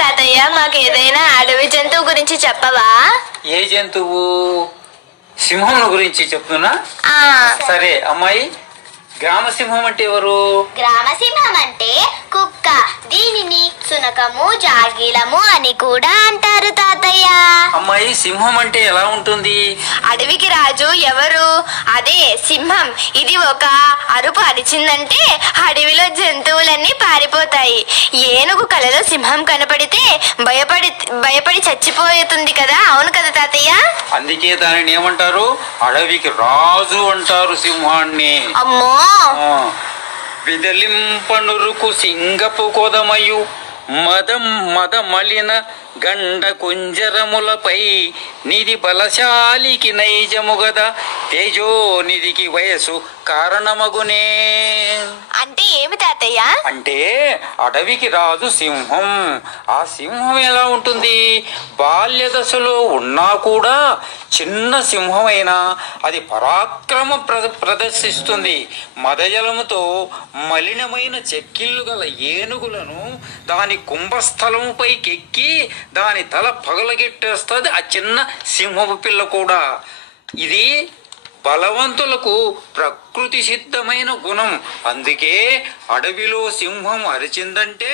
తాతయ్య మాకు ఏదైనా అడవి జంతువు గురించి చెప్పవా? ఏ జంతువు? సింహం గురించి చెప్తున్నా. సరే అమ్మాయి, గ్రామ సింహం అంటే ఎవరు? గ్రామ సింహం అంటే కుక్క. దీనిని సునకము, జాగిలము అని కూడా అంటారు తాతయ్య. అమ్మాయి, సింహం అంటే ఎలా ఉంటుంది? అడవికి రాజు ఎవరు? అదే సింహం. ఇది ఒక అరుపు అరిచిందంటే అడవిలో జంతువులన్నీ పారిపోతాయి. ఏనుగు కలలో సింహం కనపడితే భయపడి చచ్చిపోతుంది కదా. అవును కదా తాతయ్య? అందుకే దానిని ఏమంటారు? అడవికి రాజు అంటారు సింహాన్ని. అమ్మో! విదలింపనురుకు సింగపు కొదమయు మదమలిన గండ కుంజరములపై నిధి బలశాలికి నైజముగద తేజోనిధికి వయసు కారణమగునే. అంటే ఏమి తాతయ్య? అంటే అడవికి రాజు సింహం. ఆ సింహం ఎలా ఉంటుంది? బాల్య దశలో ఉన్నా కూడా చిన్న సింహమైనా అది పరాక్రమం ప్రదర్శిస్తుంది. మదజలముతో మలినమైన చెక్కిళ్ళు గల ఏనుగులను దాని కుంభస్థలముపైకెక్కి దాని తల పగలగెట్టేస్తుంది ఆ చిన్న సింహపు పిల్ల కూడా. ఇది బలవంతులకు ప్రకృతి సిద్ధమైన గుణం. అందుకే అడవిలో సింహం అరిచిందంటే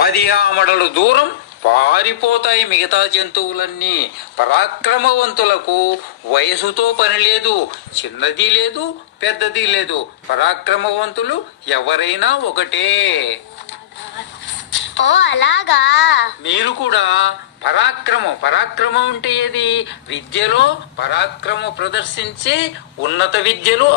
10 ఆమడలు దూరం పారిపోతాయి మిగతా జంతువులన్నీ. పరాక్రమవంతులకు వయసుతో పని లేదు, చిన్నది లేదు, పెద్దది లేదు. పరాక్రమవంతులు ఎవరైనా ఒకటే. ఓ అలాగా. మీరు కూడా పరాక్రమం అంటే ఏది? విద్యలో పరాక్రమం ప్రదర్శించి ఉన్నత విద్యలు